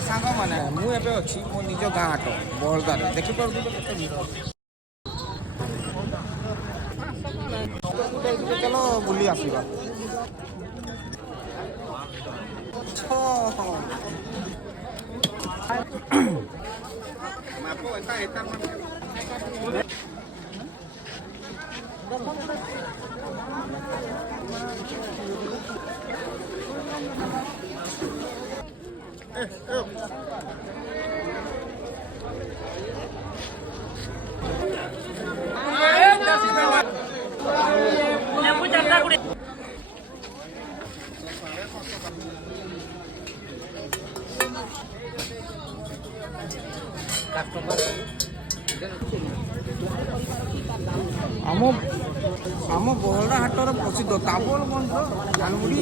ହାଇ ସାଙ୍ଗମାନେ ମୁଁ ଏବେ ଅଛି ମୋ ନିଜ ଗାଁ ହାଟ ବହଳଦାରେ ଦେଖିପାରୁଥିଲ କେତେ ଭିଡ଼ ଚାଲ ବୁଲି ଆସିବା ଆମ ବହଳଦା ହାଟର ପ୍ରସିଦ୍ଧ ତାବଲ ଗଞ୍ଜ ଝାଲମୁଢ଼ି